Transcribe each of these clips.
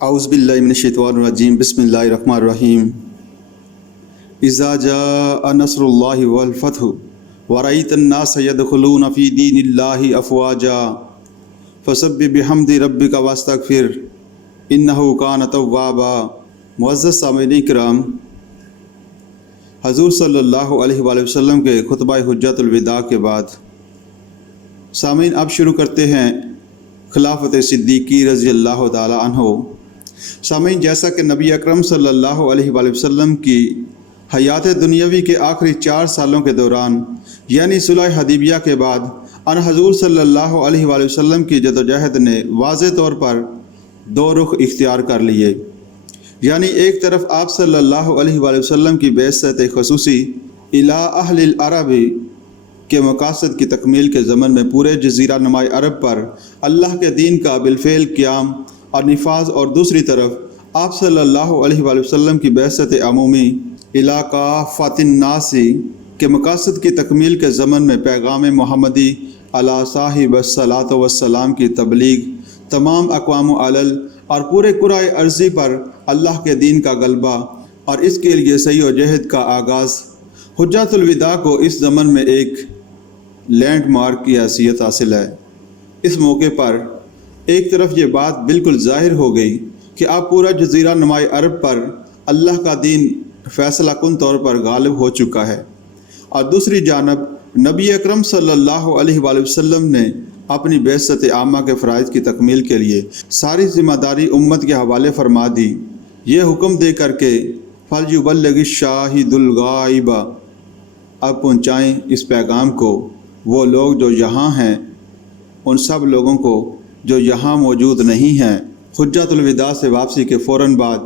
اعوذ باللہ من الشیطان الرجیم بسم اللہ الرحمن الرحیم اذا جاء نصر اللہ والفتح ورأیت الناس يدخلون فی دین اللہ افواجا فسبح بحمد ربک واستغفر انہ کان توابا۔ معزز سامعین کرام، حضور صلی اللہ علیہ وآلہ وسلم کے خطبہ حجۃ الوداع کے بعد سامعین اب شروع کرتے ہیں خلافت صدیقی رضی اللہ تعالی عنہ۔ سامعین، جیسا کہ نبی اکرم صلی اللہ علیہ وآلہ وسلم کی حیات دنیاوی کے آخری 4 سالوں کے دوران یعنی صلح حدیبیہ کے بعد ان حضور صلی اللہ علیہ وآلہ وسلم کی جدوجہد نے واضح طور پر 2 رخ اختیار کر لیے، یعنی ایک طرف آپ صلی اللہ علیہ وآلہ وسلم کی بعثت خصوصی الی اہل العرب کے مقاصد کی تکمیل کے ضمن میں پورے جزیرہ نماء عرب پر اللہ کے دین کا بالفعل قیام اور نفاذ، اور دوسری طرف آپ صلی اللہ علیہ وآلہ وسلم کی بعثت عمومی الی کافۃ الناس کے مقاصد کی تکمیل کے ضمن میں پیغام محمدی علی صاحب الصلاۃ والسلام کی تبلیغ، تمام اقوام علل اور پورے کرۂ ارضی پر اللہ کے دین کا غلبہ اور اس کے لیے سعی و جہد کا آغاز۔ حجۃ الوداع کو اس ضمن میں ایک لینڈ مارک کی حیثیت حاصل ہے۔ اس موقع پر ایک طرف یہ بات بالکل ظاہر ہو گئی کہ اب پورا جزیرہ نماء عرب پر اللہ کا دین فیصلہ کن طور پر غالب ہو چکا ہے، اور دوسری جانب نبی اکرم صلی اللہ علیہ وآلہ وسلم نے اپنی بعثت عامہ کے فرائض کی تکمیل کے لیے ساری ذمہ داری امت کے حوالے فرما دی، یہ حکم دے کر کے فَلْيُبَلِّغِ الشَّاهِدُ الْغَائِبَ، اب پہنچائیں اس پیغام کو وہ لوگ جو یہاں ہیں ان سب لوگوں کو جو یہاں موجود نہیں ہیں۔ حجۃ الوداع سے واپسی کے فوراً بعد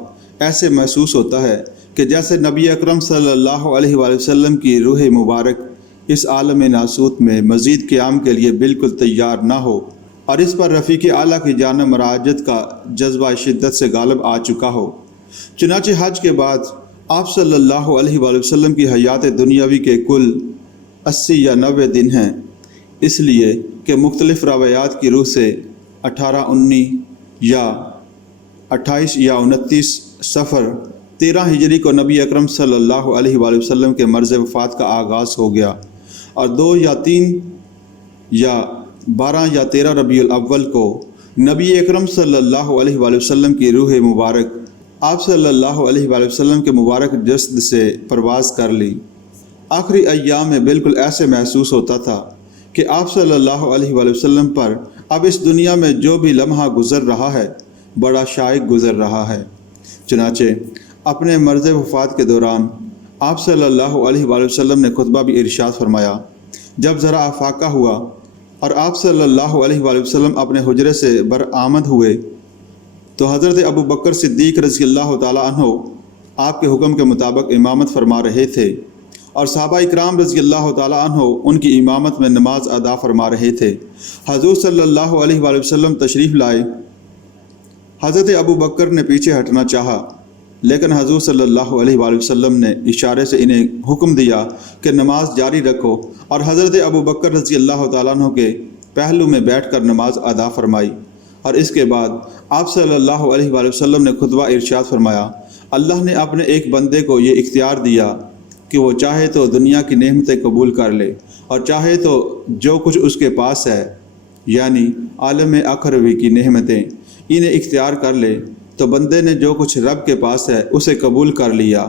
ایسے محسوس ہوتا ہے کہ جیسے نبی اکرم صلی اللہ علیہ وآلہ وسلم کی روح مبارک اس عالم ناسوت میں مزید قیام کے لیے بالکل تیار نہ ہو، اور اس پر رفیق اعلیٰ کی جانب مراجعت کا جذبہ شدت سے غالب آ چکا ہو۔ چنانچہ حج کے بعد آپ صلی اللہ علیہ وآلہ وسلم کی حیات دنیاوی کے کل 80 یا 90 دن ہیں، اس لیے کہ مختلف روایات کی روح سے 18، 19 یا 28 یا 29 صفر 13 ہجری کو نبی اکرم صلی اللہ علیہ وآلہ وسلم کے مرض وفات کا آغاز ہو گیا، اور 2 یا 3 یا 12 یا 13 ربیع الاول کو نبی اکرم صلی اللہ علیہ وآلہ وسلم کی روح مبارک آپ صلی اللہ علیہ وآلہ وسلم کے مبارک جسد سے پرواز کر لی۔ آخری ایام میں بالکل ایسے محسوس ہوتا تھا کہ آپ صلی اللہ علیہ وآلہ وسلم پر اب اس دنیا میں جو بھی لمحہ گزر رہا ہے بڑا شائق گزر رہا ہے۔ چنانچہ اپنے مرض وفات کے دوران آپ صلی اللہ علیہ وآلہ وسلم نے خطبہ بھی ارشاد فرمایا۔ جب ذرا افاقہ ہوا اور آپ صلی اللہ علیہ وآلہ وسلم اپنے حجرے سے برآمد ہوئے تو حضرت ابو بکر صدیق رضی اللہ تعالی عنہ آپ کے حکم کے مطابق امامت فرما رہے تھے، اور صحابہ اکرام رضی اللہ تعالی عنہ ان کی امامت میں نماز ادا فرما رہے تھے۔ حضور صلی اللہ علیہ وآلہ وسلم تشریف لائے۔ حضرت ابو بکر نے پیچھے ہٹنا چاہا، لیکن حضور صلی اللہ علیہ وآلہ وسلم نے اشارے سے انہیں حکم دیا کہ نماز جاری رکھو، اور حضرت ابو بکر رضی اللہ تعالیٰ عنہ کے پہلو میں بیٹھ کر نماز ادا فرمائی، اور اس کے بعد آپ صلی اللہ علیہ وآلہ وسلم نے خطبہ ارشاد فرمایا۔ اللہ نے اپنے ایک بندے کو یہ اختیار دیا کہ وہ چاہے تو دنیا کی نعمتیں قبول کر لے، اور چاہے تو جو کچھ اس کے پاس ہے یعنی عالم اخروی کی نعمتیں انہیں اختیار کر لے، تو بندے نے جو کچھ رب کے پاس ہے اسے قبول کر لیا۔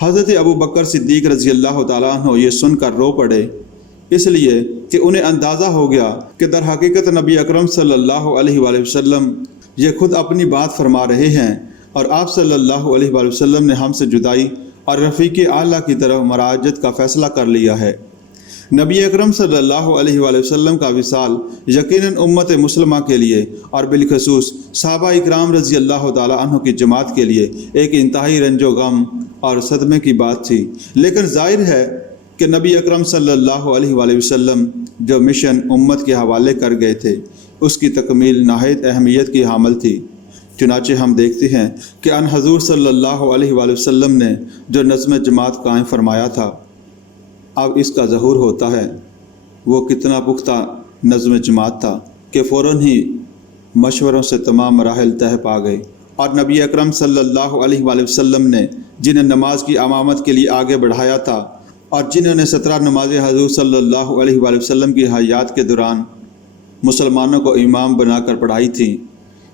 حضرت ابو بکر صدیق رضی اللہ تعالیٰ عنہ یہ سن کر رو پڑے، اس لیے کہ انہیں اندازہ ہو گیا کہ در حقیقت نبی اکرم صلی اللہ علیہ وآلہ وسلم یہ خود اپنی بات فرما رہے ہیں، اور آپ صلی اللہ علیہ وآلہ وسلم نے ہم سے جدائی اور رفیق اعلیٰ کی طرف مراجعت کا فیصلہ کر لیا ہے۔ نبی اکرم صلی اللہ علیہ وآلہ وسلم کا وصال یقیناً امت مسلمہ کے لیے اور بالخصوص صحابہ اکرام رضی اللہ تعالیٰ عنہ کی جماعت کے لیے ایک انتہائی رنج و غم اور صدمے کی بات تھی، لیکن ظاہر ہے کہ نبی اکرم صلی اللہ علیہ وآلہ وسلم جو مشن امت کے حوالے کر گئے تھے اس کی تکمیل نہایت اہمیت کی حامل تھی۔ چنانچہ ہم دیکھتے ہیں کہ ان حضور صلی اللہ علیہ وآلہ وسلم نے جو نظم جماعت قائم فرمایا تھا اب اس کا ظہور ہوتا ہے۔ وہ کتنا پختہ نظم جماعت تھا کہ فوراً ہی مشوروں سے تمام مراحل طے پا گئے، اور نبی اکرم صلی اللہ علیہ وآلہ وسلم نے جنہیں نماز کی امامت کے لیے آگے بڑھایا تھا اور جنہوں نے 17 نمازیں حضور صلی اللہ علیہ وآلہ وسلم کی حیات کے دوران مسلمانوں کو امام بنا کر پڑھائی تھیں،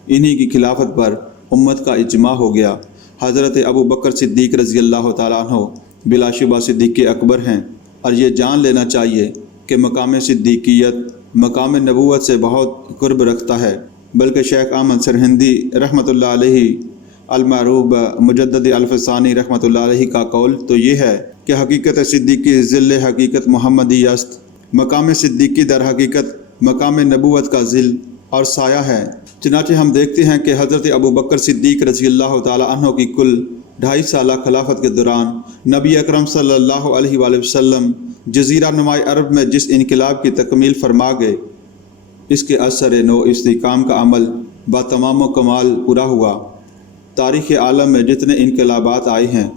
انہی کی خلافت پر امت کا اجماع ہو گیا۔ حضرت ابو بکر صدیق رضی اللہ تعالیٰ عنہ بلا شبہ صدیق اکبر ہیں، اور یہ جان لینا چاہیے کہ مقام صدیقیت مقام نبوت سے بہت قرب رکھتا ہے، بلکہ شیخ احمد سرہندی رحمۃ اللہ علیہ المعروف مجدد الفسانی رحمۃ اللہ علیہ کا قول تو یہ ہے کہ حقیقت صدیقی ذل حقیقت محمدی است، مقام صدیقی در حقیقت مقام نبوت کا ذل اور سایہ ہے۔ چنانچہ ہم دیکھتے ہیں کہ حضرت ابو بکر صدیق رضی اللہ تعالی عنہ کی کل 2.5 سالہ خلافت کے دوران نبی اکرم صلی اللہ علیہ وآلہ وسلم جزیرہ نما عرب میں جس انقلاب کی تکمیل فرما گئے، اس کے اثر نو استحکام کا عمل با تمام و کمال پورا ہوا۔ تاریخ عالم میں جتنے انقلابات آئے ہیں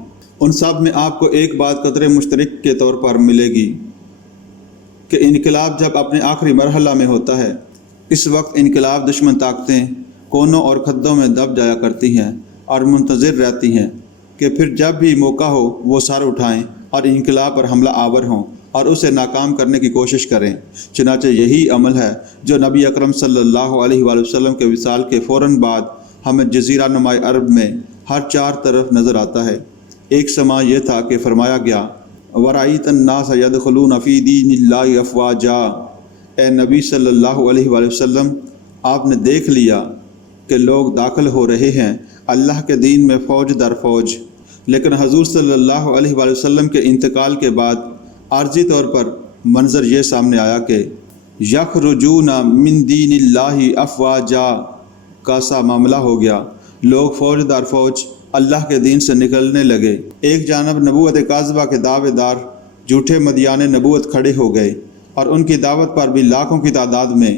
ان سب میں آپ کو ایک بات قدر مشترک کے طور پر ملے گی کہ انقلاب جب اپنے آخری مرحلہ میں ہوتا ہے، اس وقت انقلاب دشمن طاقتیں کونوں اور خدوں میں دب جایا کرتی ہیں اور منتظر رہتی ہیں کہ پھر جب بھی موقع ہو وہ سر اٹھائیں اور انقلاب پر حملہ آور ہوں اور اسے ناکام کرنے کی کوشش کریں۔ چنانچہ یہی عمل ہے جو نبی اکرم صلی اللہ علیہ وآلہ وسلم کے وصال کے فوراً بعد ہمیں جزیرہ نما عرب میں ہر 4 طرف نظر آتا ہے۔ ایک سما یہ تھا کہ فرمایا گیا وَرَأَيْتَ النَّاسَ يَدْخُلُونَ فِي دِينِ اللَّهِ أَفْوَاجًا، اے نبی صلی اللہ علیہ وآلہ وسلم آپ نے دیکھ لیا کہ لوگ داخل ہو رہے ہیں اللہ کے دین میں فوج در فوج۔ لیکن حضور صلی اللہ علیہ وآلہ وسلم کے انتقال کے بعد عارضی طور پر منظر یہ سامنے آیا کہ یخرجون من دین اللہ افواجا کا سا معاملہ ہو گیا، لوگ فوج در فوج اللہ کے دین سے نکلنے لگے۔ ایک جانب نبوت کاذبہ کے دعوے دار جھوٹے مدیان نبوت کھڑے ہو گئے اور ان کی دعوت پر بھی لاکھوں کی تعداد میں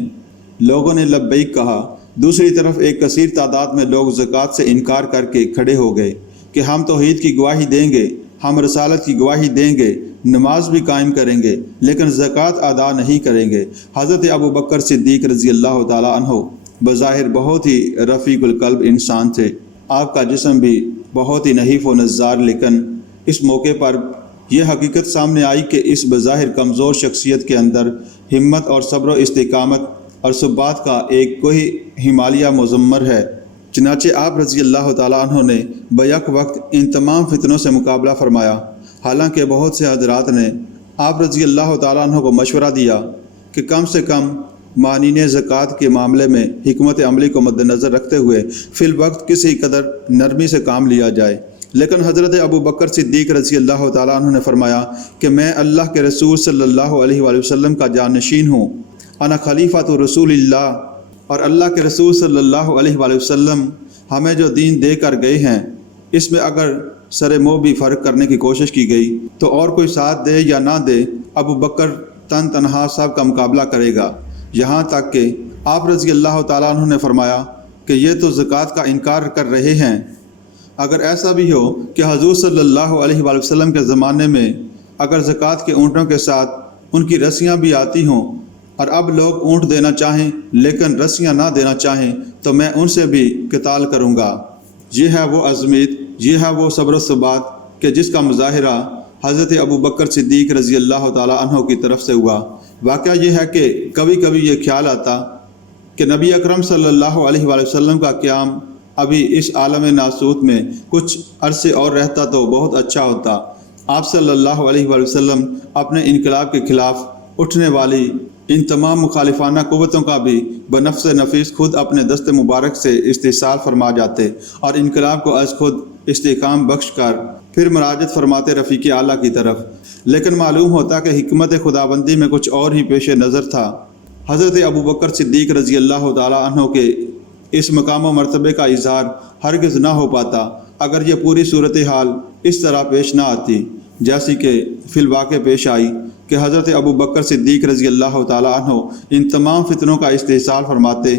لوگوں نے لبیک کہا، دوسری طرف ایک کثیر تعداد میں لوگ زکوٰۃ سے انکار کر کے کھڑے ہو گئے کہ ہم توحید کی گواہی دیں گے، ہم رسالت کی گواہی دیں گے، نماز بھی قائم کریں گے، لیکن زکوٰۃ ادا نہیں کریں گے۔ حضرت ابو بکر صدیق رضی اللہ تعالی عنہ بظاہر بہت ہی رفیق القلب انسان تھے، آپ کا جسم بھی بہت ہی نحیف و نزار، لیکن اس موقع پر یہ حقیقت سامنے آئی کہ اس بظاہر کمزور شخصیت کے اندر ہمت اور صبر و استقامت اور ثبات کا ایک کوئی ہمالیہ مضمر ہے۔ چنانچہ آپ رضی اللہ تعالیٰ عنہ نے بیک وقت ان تمام فتنوں سے مقابلہ فرمایا، حالانکہ بہت سے حضرات نے آپ رضی اللہ تعالیٰ عنہ کو مشورہ دیا کہ کم سے کم مانین زکوٰۃ کے معاملے میں حکمت عملی کو مد نظر رکھتے ہوئے فی الوقت کسی قدر نرمی سے کام لیا جائے، لیکن حضرت ابو بکر صدیق رضی اللہ تعالیٰ عنہ نے فرمایا کہ میں اللہ کے رسول صلی اللہ علیہ وآلہ وسلم کا جانشین ہوں، انا خلیفۃ رسول اللہ، اور اللہ کے رسول صلی اللہ علیہ وآلہ وسلم ہمیں جو دین دے کر گئے ہیں اس میں اگر سر مو بھی فرق کرنے کی کوشش کی گئی تو اور کوئی ساتھ دے یا نہ دے ابو بکر تنہا سب کا مقابلہ کرے گا۔ یہاں تک کہ آپ رضی اللہ تعالیٰ عنہ نے فرمایا کہ یہ تو زکوٰۃ کا انکار کر رہے ہیں، اگر ایسا بھی ہو کہ حضور صلی اللہ علیہ وآلہ وسلم کے زمانے میں اگر زکوٰۃ کے اونٹوں کے ساتھ ان کی رسیاں بھی آتی ہوں اور اب لوگ اونٹ دینا چاہیں لیکن رسیاں نہ دینا چاہیں تو میں ان سے بھی قتال کروں گا۔ یہ ہے وہ عظمت، یہ ہے وہ صبر و ثبات کہ جس کا مظاہرہ حضرت ابو بکر صدیق رضی اللہ تعالیٰ عنہ کی طرف سے ہوا۔ واقعہ یہ ہے کہ کبھی کبھی یہ خیال آتا کہ نبی اکرم صلی اللہ علیہ وآلہ وسلم کا قیام ابھی اس عالم ناسوت میں کچھ عرصے اور رہتا تو بہت اچھا ہوتا۔ آپ صلی اللہ علیہ وآلہ وسلم اپنے انقلاب کے خلاف اٹھنے والی ان تمام مخالفانہ قوتوں کا بھی بنفس نفیس خود اپنے دست مبارک سے استحصال فرما جاتے اور انقلاب کو از خود استحکام بخش کر پھر مراجعت فرماتے رفیق اعلیٰ کی طرف، لیکن معلوم ہوتا کہ حکمت خداوندی میں کچھ اور ہی پیش نظر تھا۔ حضرت ابو بکر صدیق رضی اللہ تعالیٰ عنہ کے اس مقام و مرتبے کا اظہار ہرگز نہ ہو پاتا اگر یہ پوری صورتحال اس طرح پیش نہ آتی جیسی کہ فی الواقع پیش آئی کہ حضرت ابو بکر صدیق رضی اللہ تعالیٰ عنہ ان تمام فتنوں کا استحصال فرماتے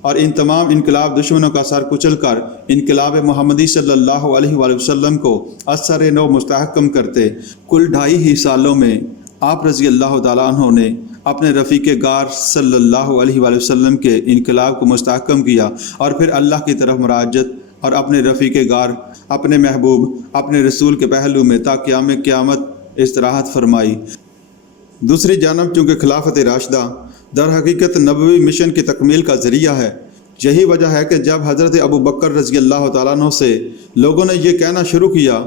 اور ان تمام انقلاب دشمنوں کا سر کچل کر انقلاب محمدی صلی اللہ علیہ وآلہ وسلم کو اثر نو مستحکم کرتے۔ کل 2.5 سالوں میں آپ رضی اللہ تعالیٰ عنہ نے اپنے رفیق گار صلی اللہ علیہ وآلہ وسلم کے انقلاب کو مستحکم کیا اور پھر اللہ کی طرف مراجعت اور اپنے رفیق غار اپنے محبوب اپنے رسول کے پہلو میں تا قیام قیامت استراحت فرمائی۔ دوسری جانب چونکہ خلافت راشدہ در حقیقت نبوی مشن کی تکمیل کا ذریعہ ہے، یہی وجہ ہے کہ جب حضرت ابو بکر رضی اللہ تعالیٰ عنہ سے لوگوں نے یہ کہنا شروع کیا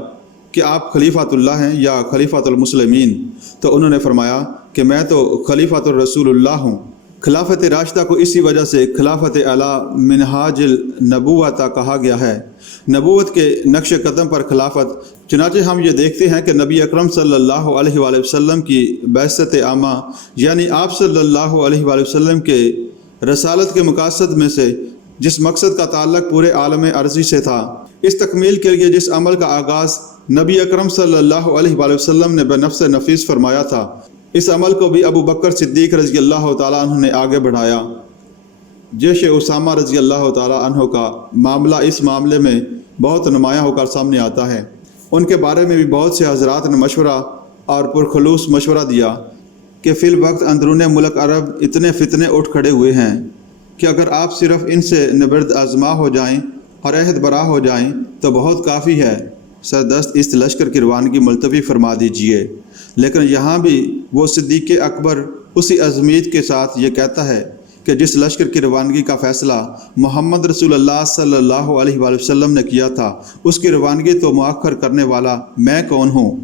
کہ آپ خلیفۃ اللہ ہیں یا خلیفۃ المسلمین، تو انہوں نے فرمایا کہ میں تو خلیفۃ الرسول اللہ ہوں۔ خلافت راشدہ کو اسی وجہ سے خلافت اعلیٰ منہاج النبوۃ کہا گیا ہے، نبوت کے نقش قدم پر خلافت۔ چنانچہ ہم یہ دیکھتے ہیں کہ نبی اکرم صلی اللہ علیہ وآلہ وسلم کی بعثت عامہ یعنی آپ صلی اللہ علیہ وآلہ وسلم کے رسالت کے مقاصد میں سے جس مقصد کا تعلق پورے عالم ارضی سے تھا، اس تکمیل کے لیے جس عمل کا آغاز نبی اکرم صلی اللہ علیہ وآلہ وسلم نے بنفس نفیس فرمایا تھا، اس عمل کو بھی ابو بکر صدیق رضی اللہ تعالیٰ عنہ نے آگے بڑھایا۔ جیش اسامہ رضی اللہ تعالیٰ عنہ کا معاملہ اس معاملے میں بہت نمایاں ہو کر سامنے آتا ہے۔ ان کے بارے میں بھی بہت سے حضرات نے مشورہ اور پرخلوص مشورہ دیا کہ فی الوقت اندرون ملک عرب اتنے فتنے اٹھ کھڑے ہوئے ہیں کہ اگر آپ صرف ان سے نبرد آزما ہو جائیں اور عہد برا ہو جائیں تو بہت کافی ہے، سردست اس لشکر کی روانگی ملتوی فرما دیجئے۔ لیکن یہاں بھی وہ صدیق اکبر اسی عزمیت کے ساتھ یہ کہتا ہے کہ جس لشکر کی روانگی کا فیصلہ محمد رسول اللہ صلی اللہ علیہ وآلہ وسلم نے کیا تھا، اس کی روانگی تو مؤخر کرنے والا میں کون ہوں؟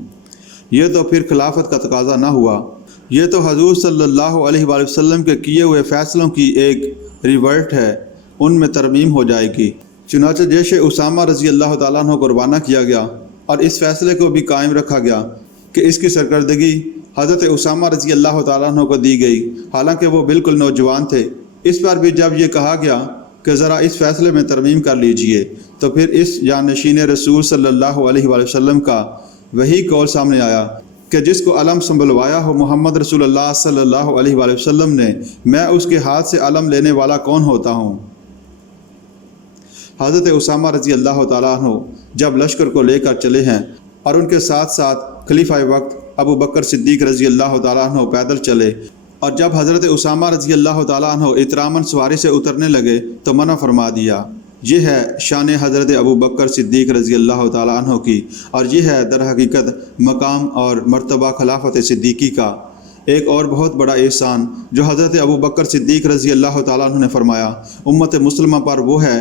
یہ تو پھر خلافت کا تقاضا نہ ہوا، یہ تو حضور صلی اللہ علیہ وآلہ وسلم کے کیے ہوئے فیصلوں کی ایک ریورٹ ہے، ان میں ترمیم ہو جائے گی۔ چنانچہ جیش اسامہ رضی اللہ تعالیٰ عنہ کو روانہ کیا گیا اور اس فیصلے کو بھی قائم رکھا گیا کہ اس کی سرکردگی حضرت اسامہ رضی اللہ تعالیٰ عنہ کو دی گئی، حالانکہ وہ بالکل نوجوان تھے۔ اس پر بھی جب یہ کہا گیا کہ ذرا اس فیصلے میں ترمیم کر لیجئے، تو پھر اس جانشین رسول صلی اللہ علیہ وآلہ وسلم کا وہی قول سامنے آیا کہ جس کو علم سنبھلوایا ہو محمد رسول اللہ صلی اللہ علیہ وآلہ وسلم نے، میں اس کے ہاتھ سے علم لینے والا کون ہوتا ہوں؟ حضرت اسامہ رضی اللہ تعالیٰ عنہ جب لشکر کو لے کر چلے ہیں اور ان کے ساتھ ساتھ خلیفہ وقت ابو بکر صدیق رضی اللہ تعالیٰ عنہ پیدل چلے، اور جب حضرت اسامہ رضی اللہ تعالیٰ عنہ احتراماً سواری سے اترنے لگے تو منع فرما دیا۔ یہ ہے شان حضرت ابو بکر صدیق رضی اللہ تعالیٰ عنہ کی، اور یہ ہے در حقیقت مقام اور مرتبہ خلافت صدیقی کا۔ ایک اور بہت بڑا احسان جو حضرت ابو بکر صدیق رضی اللہ تعالیٰ عنہ نے فرمایا امت مسلمہ پر، وہ ہے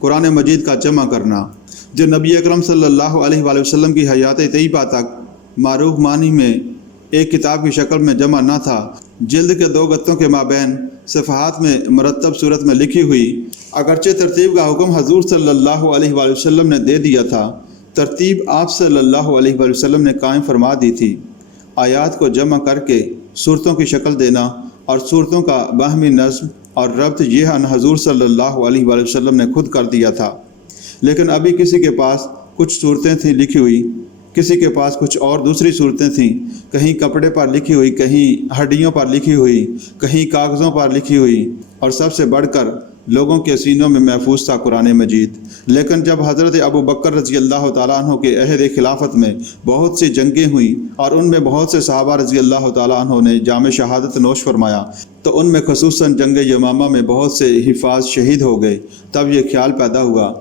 قرآن مجید کا جمع کرنا، جو نبی اکرم صلی اللہ علیہ وآلہ وسلم کی حیات طیبہ تک معروف معنی میں ایک کتاب کی شکل میں جمع نہ تھا، جلد کے 2 گتوں کے مابین صفحات میں مرتب صورت میں لکھی ہوئی۔ اگرچہ ترتیب کا حکم حضور صلی اللہ علیہ وآلہ وسلم نے دے دیا تھا، ترتیب آپ صلی اللہ علیہ وآلہ وسلم نے قائم فرما دی تھی۔ آیات کو جمع کر کے صورتوں کی شکل دینا اور صورتوں کا باہمی نظم اور ربط یہ ان حضور صلی اللہ علیہ وآلہ وسلم نے خود کر دیا تھا۔ لیکن ابھی کسی کے پاس کچھ صورتیں تھیں لکھی ہوئی، کسی کے پاس کچھ اور دوسری صورتیں تھیں، کہیں کپڑے پر لکھی ہوئی، کہیں ہڈیوں پر لکھی ہوئی، کہیں کاغذوں پر لکھی ہوئی، اور سب سے بڑھ کر لوگوں کے سینوں میں محفوظ تھا قرآن مجید۔ لیکن جب حضرت ابو بکر رضی اللہ تعالیٰ عنہ کے عہد خلافت میں بہت سی جنگیں ہوئیں اور ان میں بہت سے صحابہ رضی اللہ تعالیٰ عنہ نے جام شہادت نوش فرمایا، تو ان میں خصوصاً جنگ یمامہ میں بہت سے حفاظ شہید ہو گئے۔ تب یہ خیال پیدا ہوا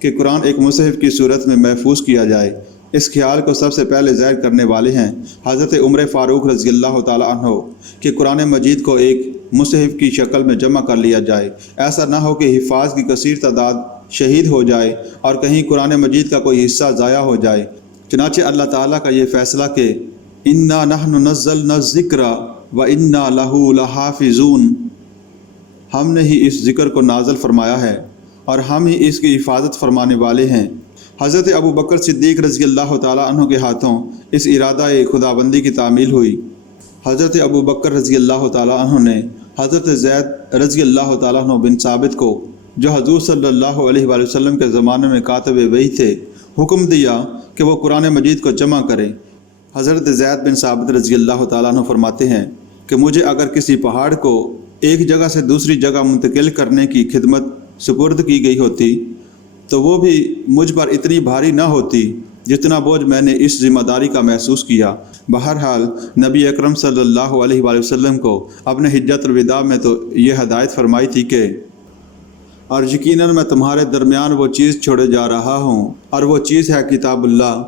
کہ قرآن ایک مصحف کی صورت میں محفوظ کیا جائے۔ اس خیال کو سب سے پہلے ظاہر کرنے والے ہیں حضرت عمر فاروق رضی اللہ تعالیٰ عنہ کہ قرآن مجید کو ایک مصحف کی شکل میں جمع کر لیا جائے، ایسا نہ ہو کہ حفاظ کی کثیر تعداد شہید ہو جائے اور کہیں قرآن مجید کا کوئی حصہ ضائع ہو جائے۔ چنانچہ اللہ تعالیٰ کا یہ فیصلہ کہ اِنَّا نَحْنُ نَزَّلْنَا الذِّكْرَ وَإِنَّا لَهُ لَحَافِظُونَ، ہم نے ہی اس ذکر کو نازل فرمایا ہے اور ہم ہی اس کی حفاظت فرمانے والے ہیں۔ حضرت ابو بکر صدیق رضی اللہ تعالیٰ عنہ کے ہاتھوں اس ارادہ خدابندی کی تعمیل ہوئی۔ حضرت ابو بکر رضی اللہ تعالیٰ عنہ نے حضرت زید رضی اللہ تعالیٰ عنہ بن ثابت کو، جو حضور صلی اللہ علیہ وآلہ وسلم کے زمانے میں کاتب وحی تھے، حکم دیا کہ وہ قرآن مجید کو جمع کریں۔ حضرت زید بن ثابت رضی اللہ تعالیٰ عنہ فرماتے ہیں کہ مجھے اگر کسی پہاڑ کو ایک جگہ سے دوسری جگہ منتقل کرنے کی خدمت سپرد کی گئی ہوتی تو وہ بھی مجھ پر اتنی بھاری نہ ہوتی جتنا بوجھ میں نے اس ذمہ داری کا محسوس کیا۔ بہرحال نبی اکرم صلی اللہ علیہ وآلہ وسلم کو اپنے حجت الوداع میں تو یہ ہدایت فرمائی تھی کہ اور یقیناً میں تمہارے درمیان وہ چیز چھوڑے جا رہا ہوں، اور وہ چیز ہے کتاب اللہ،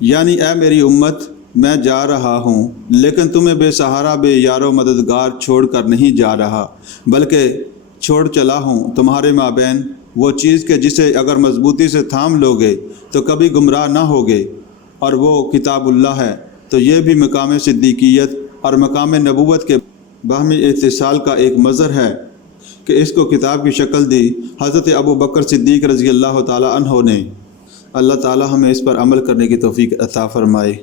یعنی اے میری امت میں جا رہا ہوں، لیکن تمہیں بے سہارا بے یار و مددگار چھوڑ کر نہیں جا رہا، بلکہ چھوڑ چلا ہوں تمہارے مابین وہ چیز کہ جسے اگر مضبوطی سے تھام لوگے تو کبھی گمراہ نہ ہوگے، اور وہ کتاب اللہ ہے۔ تو یہ بھی مقام صدیقیت اور مقام نبوت کے باہمی اتصال کا ایک مظہر ہے کہ اس کو کتاب کی شکل دی حضرت ابو بکر صدیق رضی اللہ تعالی عنہ نے۔ اللہ تعالی ہمیں اس پر عمل کرنے کی توفیق عطا فرمائے۔